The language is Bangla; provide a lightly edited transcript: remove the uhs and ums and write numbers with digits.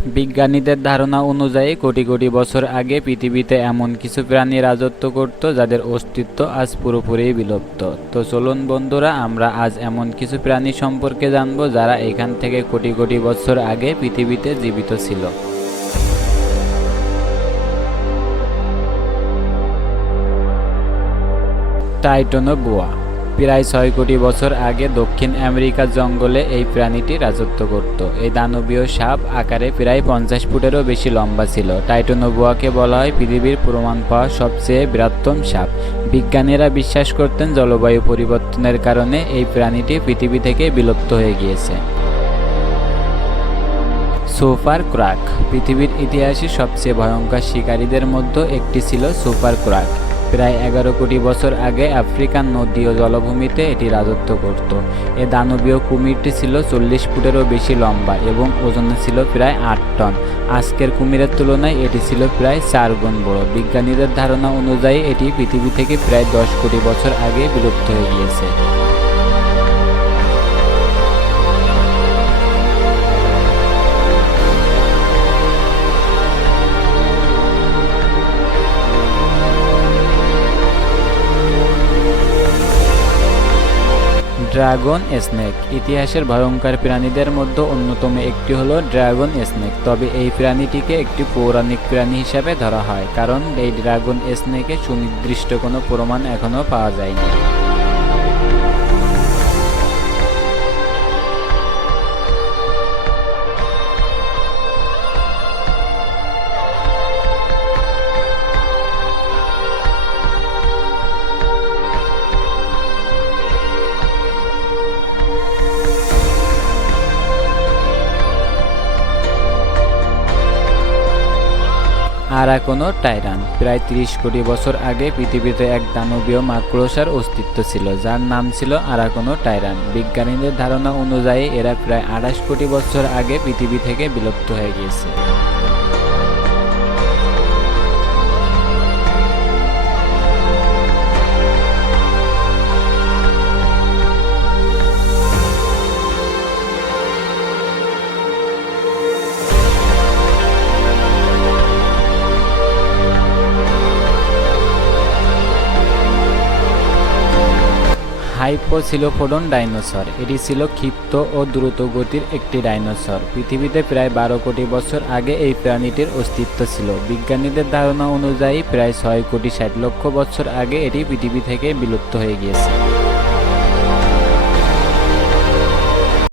বিজ্ঞানীদের ধারণা অনুযায়ী কোটি কোটি বছর আগে পৃথিবীতে এমন কিছু প্রাণী রাজত্ব করত যাদের অস্তিত্ব আজ পুরোপুরি বিলুপ্ত। তো চলুন বন্ধুরা, আমরা আজ এমন কিছু প্রাণী সম্পর্কে জানবো যারা এখান থেকে কোটি কোটি বছর আগে পৃথিবীতে জীবিত ছিল। টাইটানোবোয়া প্রায় 6 কোটি বছর আগে দক্ষিণ আমেরিকার জঙ্গলে এই প্রাণীটি রাজত্ব করত। এই দানবীয় সাপ আকারে প্রায় 50 ফুটেরও বেশি লম্বা ছিল। টাইটানোবোয়াকে বলা হয় পৃথিবীর প্রমাণ পাওয়া সবচেয়ে বৃহত্তম সাপ। বিজ্ঞানীরা বিশ্বাস করতেন জলবায়ু পরিবর্তনের কারণে এই প্রাণীটি পৃথিবী থেকে বিলুপ্ত হয়ে গিয়েছে। সুপার ক্রাক পৃথিবীর ইতিহাসে সবচেয়ে ভয়ঙ্কর শিকারীদের মধ্যে একটি ছিল সুপার ক্রাক। প্রায় 11 কোটি বছর আগে আফ্রিকান নদী ও জলভূমিতে এটি রাজত্ব করত। এ দানবীয় কুমিরটি ছিল 40 ফুটেরও বেশি লম্বা এবং ওজনে ছিল প্রায় 8 টন। আজকের কুমিরের তুলনায় এটি ছিল প্রায় 4 গুণ বড়। বিজ্ঞানীদের ধারণা অনুযায়ী এটি পৃথিবী থেকে প্রায় 10 কোটি বছর আগে বিলুপ্ত হয়ে গিয়েছে। ড্রাগন স্নেক ইতিহাসের ভয়ঙ্কর প্রাণীদের মধ্যে অন্যতম একটি হলো ড্রাগন স্নেক। তবে এই প্রাণীটিকে একটি পৌরাণিক প্রাণী হিসাবে ধরা হয়, কারণ এই ড্রাগন স্নেকের সুনির্দিষ্ট কোনো প্রমাণ এখনও পাওয়া যায়নি। আরাকোনো টাইরান প্রায় 30 কোটি বছর আগে পৃথিবীতে এক দানবীয় মাকড়সার অস্তিত্ব ছিল, যার নাম ছিল আরাকোনো টাইরান। বিজ্ঞানীদের ধারণা অনুযায়ী এরা প্রায় 28 কোটি বছর আগে পৃথিবী থেকে বিলুপ্ত হয়ে গিয়েছে। হাইপোসিলোফোডন ডাইনোসর এটি ছিল ক্ষিপ্ত ও দ্রুত গতির একটি ডাইনোসর। পৃথিবীতে প্রায় 12 কোটি বছর আগে এই প্রাণীটির অস্তিত্ব ছিল। বিজ্ঞানীদের ধারণা অনুযায়ী প্রায় 6 কোটি 60 লক্ষ বছর আগে এটি পৃথিবী থেকে বিলুপ্ত হয়ে গিয়েছে।